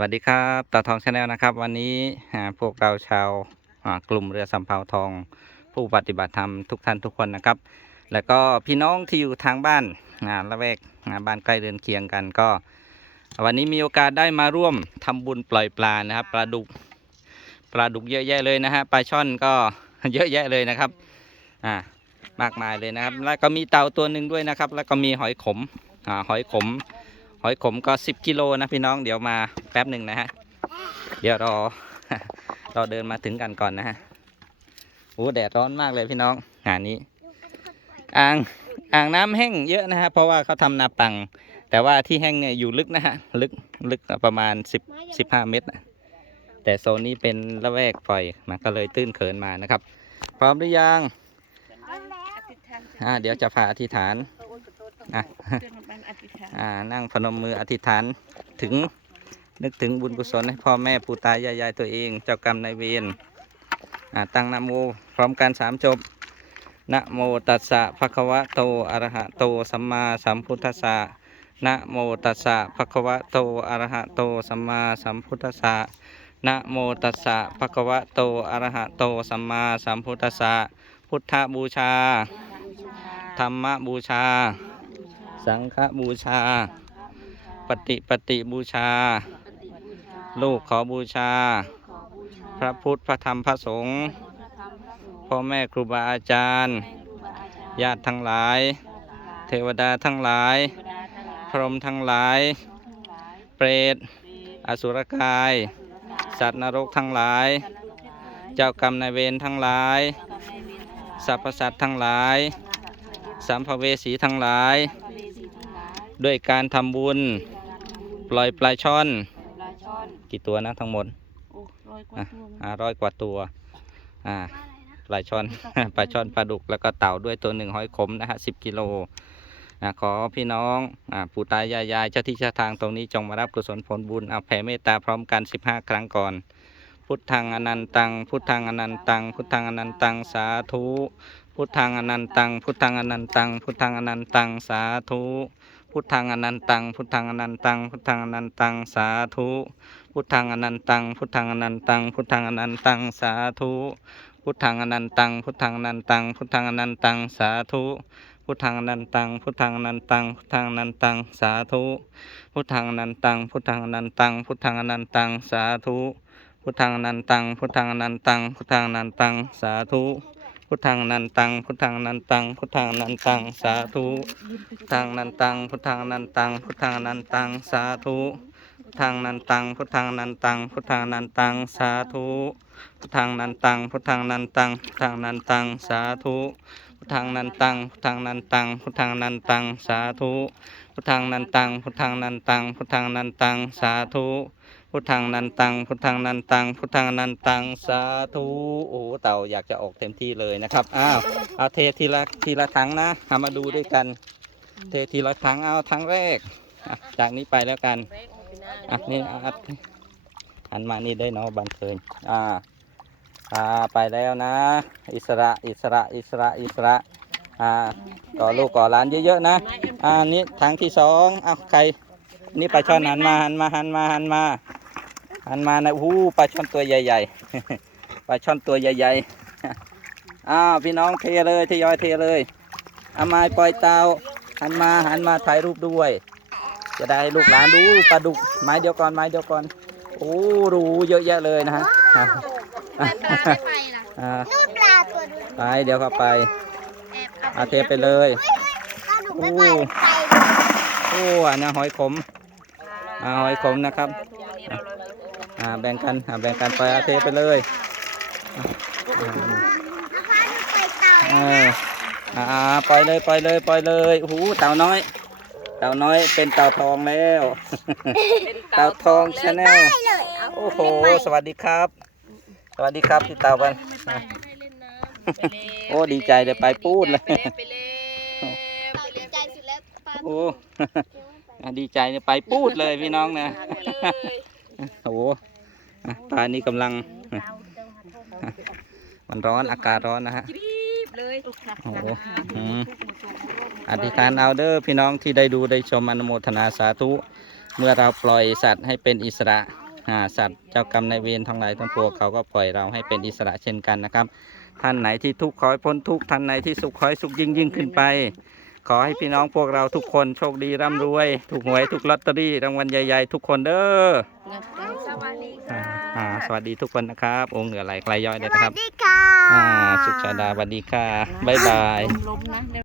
วัสดีครับตาทองชาแนลนะครับ วันนี้พวกเราชาวกลุ่มเรือสำเภาทอง ผู้ปฏิบัติธรรมทุกท่านทุกคนนะครับ แล้วก็พี่น้องที่อยู่ทางบ้านาละแวกบ้านใกล้เรือนเคียงกันก็ วันนี้มีโอกาสได้มาร่วมทำบุญปล่อยปลานะครับปลาดุกปลาดุกเยอะแยะเลยนะฮะปลาช่อนก็เยอะแยะเลยนะครับอ่ามากมายเลยนะครับ แล้วก็มีเต่าตัวหนึ่งด้วยนะครับ แล้วก็มีหอยขมอ่าหอยขม หอยขมก็10กิโลนะพี่น้องเดี๋ยวมาแป๊บหนึ่งนะฮะ เดี๋ยวรอเราเดินมาถึงกันก่อนนะฮะโอ้แดดร้อนมากเลยพี่น้องงานนี้ อ่างอ่างน้ำแห้งเยอะนะฮะเพราะว่าเขาทำนาปัง แต่ว่าที่แห้งเนี่ยอยู่ลึกนะฮะลึกลึกประมาณ10 15เมตรนะแต่โซนนี้เป็นละแวกปล่อยมันก็เลยตื้นเขินมานะครับ พร้อมหรือยังอ่าเดี๋ยวจะพาอธิษฐานอะ อ่านั่งพนมมืออธิษฐานถึงนึกถึงบุญกุศลให้พ่อแม่ปู่ตายายยายตัวเอง เจ้ากรรมนายเวรอ่าตั้งนะโมพร้อมกันสามจบนะโมตัสสะภะคะวะโตอะระหะโตสัมมาสัมพุทธัสสะนะโมตัสสะภะคะวะโตอะระหะโตสัมมาสัมพุทธัสสะนะโมตัสสะภะคะวะโตอะระหะโตสัมมาสัมพุทธัสสะพุทธบูชา ธรรมบูชา สังฆบูชา ปฏิปฏิบูชา ลูกขอบูชา พระพุทธพระธรรมพระสงฆ์พ่อแม่ครูบาอาจารย์ ญาติทั้งหลาย เทวดาทั้งหลาย พรหมทั้งหลาย เปรต อสุรกาย สัตว์นรกทั้งหลาย เจ้ากรรมนายเวรทั้งหลาย สรรพสัตว์ทั้งหลาย สัมภเวสีทั้งหลาย ด้วยการทำบุญปล่อยปลาช่อนกี่ตัวนะทั้งหมดอะห้าร้อยกว่าตัวอ่าปลาช่อน ปลาช่อนปลาดุกแล้วก็เต่าด้วยตัวหนึ่งหอยขมนะฮะสิบกิโลอะขอพี่น้องอ่าปู่ตายายยายเจ้าที่เจ้าทางตรงนี้จงมารับกุศลผลบุญเอาแผ่เมตตาพร้อมกันสิบห้าครั้งก่อน พุทธังอนันตัง พุทธังอนันตัง พุทธังอนันตังสาธุ พุทธังอนันตัง พุทธังอนันตัง พุทธังอนันตังสาธุ พุทธังอนันตัง พุทธังอนันตัง พุทธังอนันตัง สาธุ พุทธังอนันตัง พุทธังอนันตัง พุทธังอนันตัง สาธุ พุทธังอนันตัง พุทธังอนันตัง พุทธังอนันตัง สาธุ พุทธังอนันตัง พุทธังอนันตัง พุทธังอนันตัง สาธุ พุทธังอนันตัง พุทธังอนันตัง พุทธังอนันตัง สาธุ พุทธังอนันตัง พุทธังอนันตัง พุทธังอนันตัง สาธุ พุทธังนันตัง พุทธังนันตัง พุทธังนันตัง สาธุพุทธังนันตัง พุทธังนันตัง พุทธังนันตัง สาธุพุทธังนันตัง พุทธังนันตัง พุทธังนันตัง สาธุพุทธังนันตัง พุทธังนันตัง พุทธังนันตัง สาธุพุทธังนันตัง พุทธังนันตัง พุทธังนันตัง สาธุพุทธังนันตัง พุทธังนันตัง พุทธังนันตัง สาธุ พุทธังนันตัง พุทธังนันตัง พุทธังนันตัง สาธุโอ้โหเต่าอยากจะออกเต็มที่เลยนะครับ อ้าว เอาเททีละทีละถังนะเอามาดูด้วยกัน เททีละถังเอาถังแรกอะจากนี้ไปแล้วกัน อะนี่อะอะหันมานี่ได้เนาะบันเทิงอ่า อ่า ไปแล้วนะ อิสระ อิสระ อิสระ อิสระ อ่า ก่อลูกก่อหลานเยอะๆนะ อ่า นี่ถังที่สองเอาใคร นี่ปลาช่อนหันมาหันมาหันมาหันมา หันมานะอู้ปลาช่อนตัวใหญ่ ๆ ปลาช่อนตัวใหญ่ ๆ อ้าวพี่น้องเทเลยทยอยเทเลยเอามาปล่อยเตาหันมาหันมาถ่ายรูปด้วย จะได้ลูกหลานดูปลาดุกไม้เดียวก่อนไม้เดียวก่อนโอ้รูเยอะแยะเลยนะฮะอะปลาไม่ไปนะอ่านู่นปลาตัวดูไปเดี๋ยวเข้าไปแอบอาเทไปเลยปลาดุกไม่ไปไปโอ้อันนี้หอยขมอ่าหอยขมนะครับ อ่าแบ่งกันอ่าแบ่งกันไปอาเทไปเลยอ่านะคะดูไปเต่าเอออ่าปล่อยเลยปล่อยเลยปล่อยเลยโอ้โหเต่าน้อย เต่าน้อยเป็นเต่าทองแล้ว เต่าทองชาแนลไปเลยเอาโอ้โหสวัสดีครับ สวัสดีครับพี่เต่าบันอะโอ้ดีใจเลยไปพูดเลยเต่าดีใจสุดแล้วปลาโอ้อะดีใจเนี่ยไปพูดเลยพี่น้องนะ โอ้โหตานี้กำลังมันร้อนอากาศร้อนนะฮะโอ้โหอธิษฐานเอาเด้อพี่น้องที่ได้ดูได้ชมอนุโมทนาสาธุ เมื่อเราปล่อยสัตว์ให้เป็นอิสระสัตว์เจ้ากรรมนายเวรทั้งหลายทั้งปวงเขาก็ปล่อยเราให้เป็นอิสระเช่นกันนะครับ ท่านไหนที่ทุกข์คอยพ้นทุกข์ท่านไหนที่สุขคอยสุขยิ่งยิ่งขึ้นไป ขอให้พี่น้องพวกเราทุกคนโชคดีร่ำรวย ถูกหวยถูกลอตเตอรี่รางวัลใหญ่ ๆ ทุกคนเด้อ สวัสดีค่ะสวัสดีทุกคนนะครับ องค์เหนือไหลไกลย้อยเลยนะครับ สวัสดีค่ะ อ่า สุชาดาสวัสดีค่ะ บ๊ายบาย